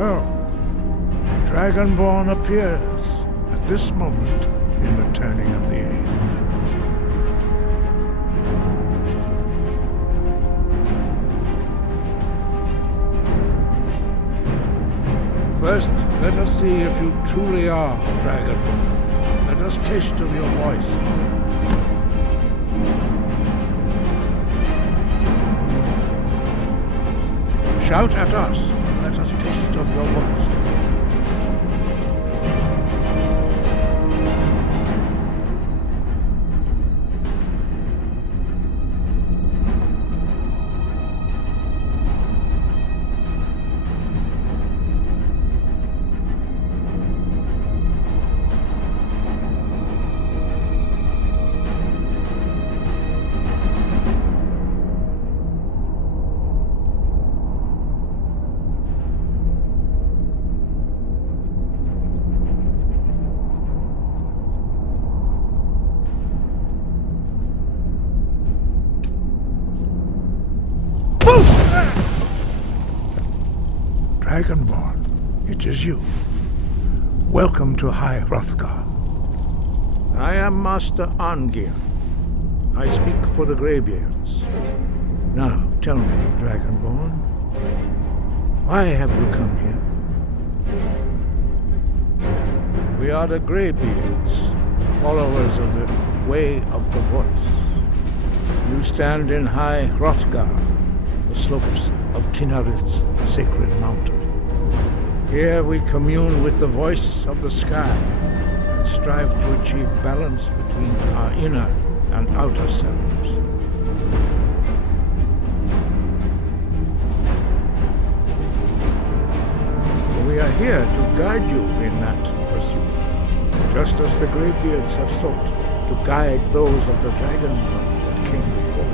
So, Dragonborn appears at this moment in the turning of the age. First, let us see if you truly are Dragonborn. Let us taste of your voice. Shout at us. Let us taste of your voice. Dragonborn, it is you. Welcome to High Hrothgar. I am Master Arngeir. I speak for the Greybeards. Now, tell me, Dragonborn, why have you come here? We are the Greybeards, followers of the Way of the Voice. You stand in High Hrothgar, the slopes of Kinarith's sacred mountain. Here we commune with the voice of the sky and strive to achieve balance between our inner and outer selves. We are here to guide you in that pursuit, just as the Greybeards have sought to guide those of the Dragonborn that came before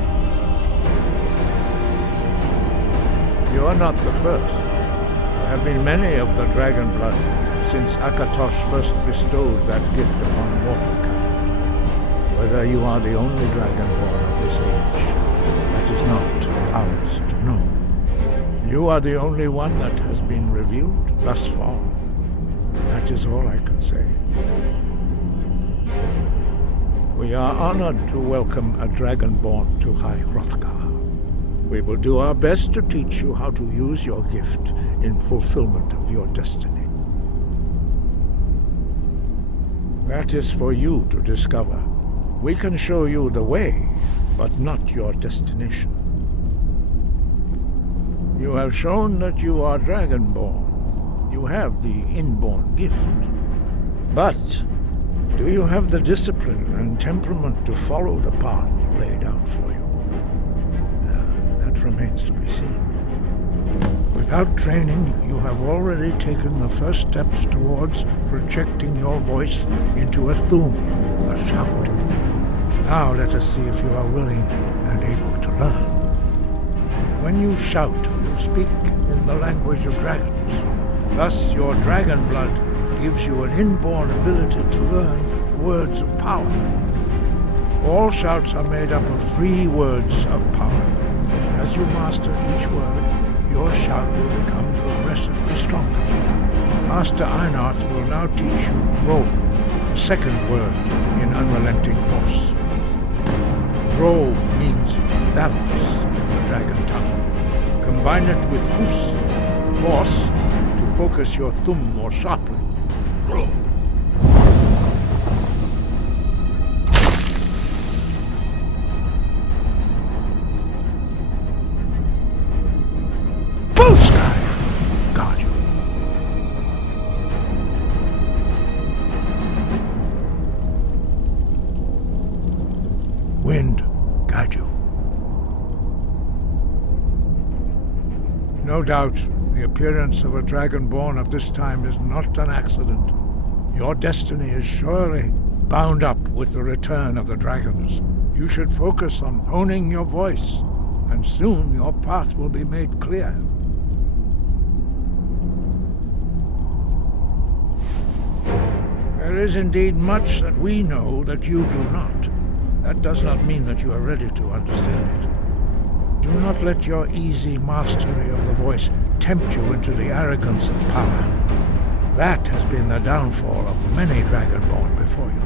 you. You are not the first. There have been many of the dragon blood since Akatosh first bestowed that gift upon mortalkind. Whether you are the only dragonborn of this age, that is not ours to know. You are the only one that has been revealed thus far. That is all I can say. We are honored to welcome a dragonborn to High Hrothgar. We will do our best to teach you how to use your gift in fulfillment of your destiny. That is for you to discover. We can show you the way, but not your destination. You have shown that you are Dragonborn. You have the inborn gift. But do you have the discipline and temperament to follow the path laid out for you? That remains to be seen. Without training, you have already taken the first steps towards projecting your voice into a thum, a shout. Now let us see if you are willing and able to learn. When you shout, you speak in the language of dragons. Thus, your dragon blood gives you an inborn ability to learn words of power. All shouts are made up of 3 words of power. As you master each word, your shout will become progressively stronger. Master Einarth will now teach you Ro, the second word in unrelenting force. Ro means balance in the dragon tongue. Combine it with Fus, force, to focus your thumb more sharply. Ro. Wind, guide you. No doubt, the appearance of a dragonborn of this time is not an accident. Your destiny is surely bound up with the return of the dragons. You should focus on honing your voice, and soon your path will be made clear. There is indeed much that we know that you do not. That does not mean that you are ready to understand it. Do not let your easy mastery of the voice tempt you into the arrogance of power. That has been the downfall of many Dragonborn before you.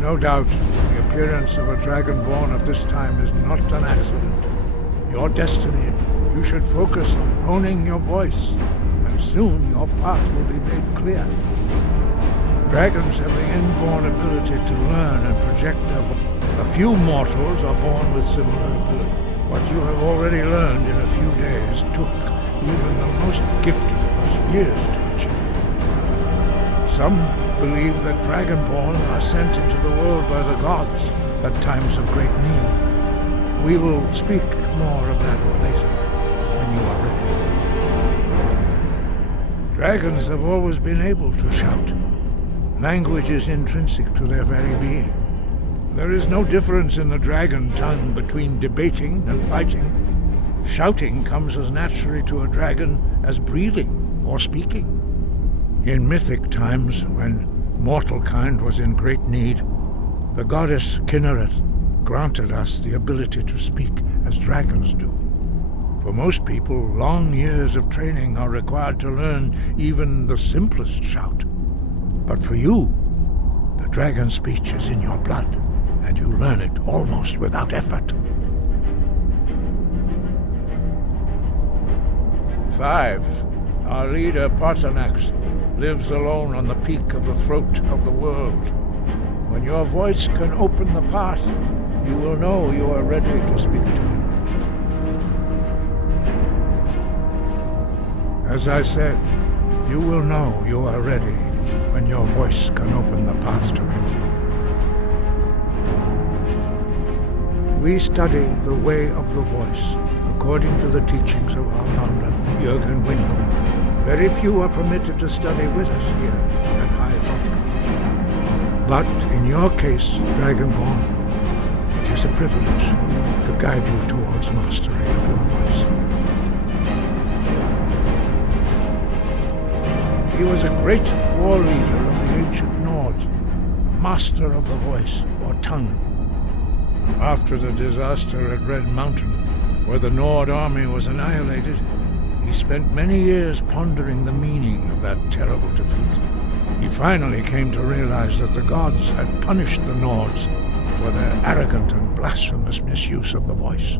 No doubt, the appearance of a Dragonborn at this time is not an accident. Your destiny, you should focus on honing your voice, and soon your path will be made clear. Dragons have the inborn ability to learn and project their voice. A few mortals are born with similar ability. What you have already learned in a few days took even the most gifted of us years to achieve. Some believe that Dragonborn are sent into the world by the gods at times of great need. We will speak more of that later, when you are ready. Dragons have always been able to shout. Language is intrinsic to their very being. There is no difference in the dragon tongue between debating and fighting. Shouting comes as naturally to a dragon as breathing or speaking. In mythic times, when mortal kind was in great need, the goddess Kinnereth granted us the ability to speak as dragons do. For most people, long years of training are required to learn even the simplest shout. But for you, the dragon speech is in your blood, and you learn it almost without effort. 5. Our leader, Parthenax, lives alone on the peak of the throat of the world. When your voice can open the path, you will know you are ready to speak to him. As I said, you will know you are ready when your voice can open the path to him. We study the way of the voice according to the teachings of our founder, Jürgen Windkorn. Very few are permitted to study with us here at High Hrothgar. But in your case, Dragonborn, it is a privilege to guide you towards mastery of your voice. He was a great war leader of the ancient Nords, a master of the voice, or tongue. After the disaster at Red Mountain, where the Nord army was annihilated, he spent many years pondering the meaning of that terrible defeat. He finally came to realize that the gods had punished the Nords for their arrogant and blasphemous misuse of the voice.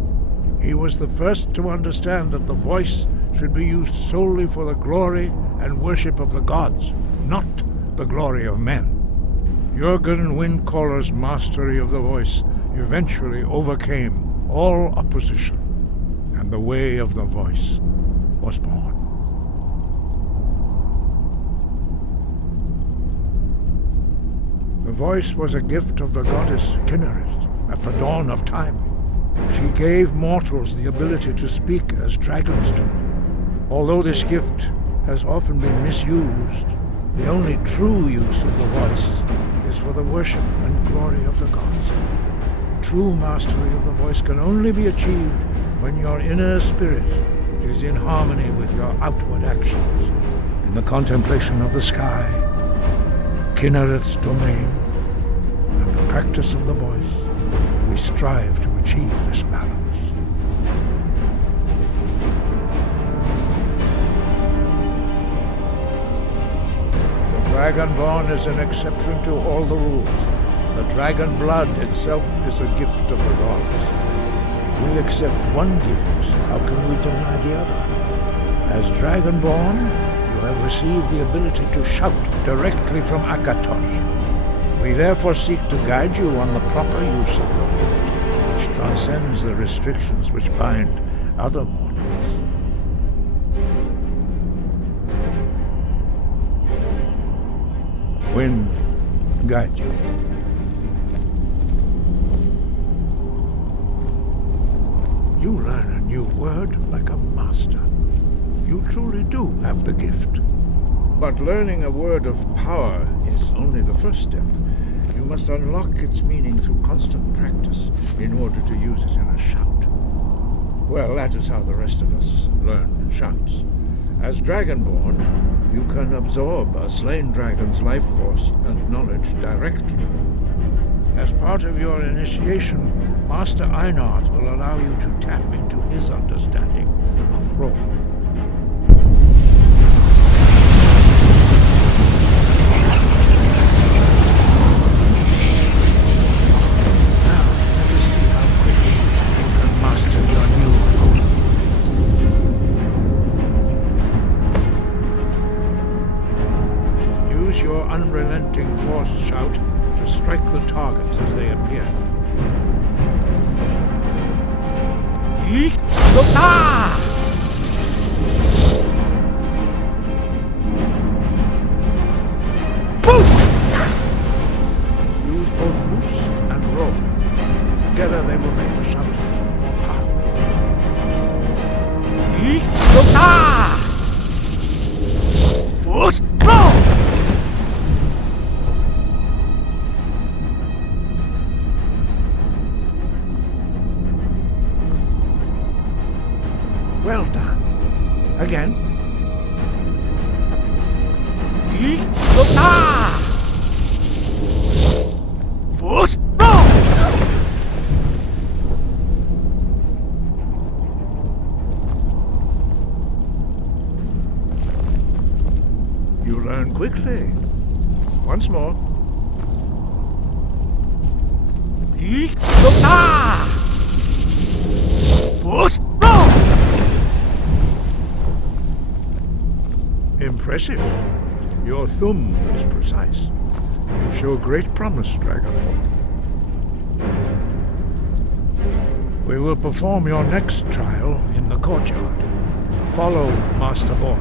He was the first to understand that the voice should be used solely for the glory and worship of the gods, not the glory of men. Jürgen Windkorn's mastery of the voice eventually overcame all opposition, and the way of the voice was born. The voice was a gift of the goddess Kinnereth at the dawn of time. She gave mortals the ability to speak as dragons do. Although this gift has often been misused, the only true use of the voice is for the worship and glory of the gods. True mastery of the voice can only be achieved when your inner spirit is in harmony with your outward actions. In the contemplation of the sky, Kinnereth's domain, and the practice of the voice, we strive to achieve this balance. The Dragonborn is an exception to all the rules. The dragon blood itself is a gift of the gods. If we accept one gift, how can we deny the other? As Dragonborn, you have received the ability to shout directly from Akatosh. We therefore seek to guide you on the proper use of your gift, which transcends the restrictions which bind other mortals. Wind, guide you. You learn a new word like a master. You truly do have the gift. But learning a word of power is only the first step. You must unlock its meaning through constant practice in order to use it in a shout. Well, that is how the rest of us learn shouts. As Dragonborn, you can absorb a slain dragon's life force and knowledge directly. As part of your initiation, Master Einard will allow you to tap into his understanding of role. Now, let us see how quickly you can master your new form. Use your unrelenting force shout to strike the targets as they appear. Yeet! Ah! Boost! Use both Foos and Roll. Together they will make the shout more powerful. Yeet! Ah! Foos! Roll! Well done. Again. Ah! Force roll! You learn quickly. Once more. Ah! Force roll! Impressive. Your thumb is precise. You show great promise, Dragonborn. We will perform your next trial in the courtyard. Follow Master Boy.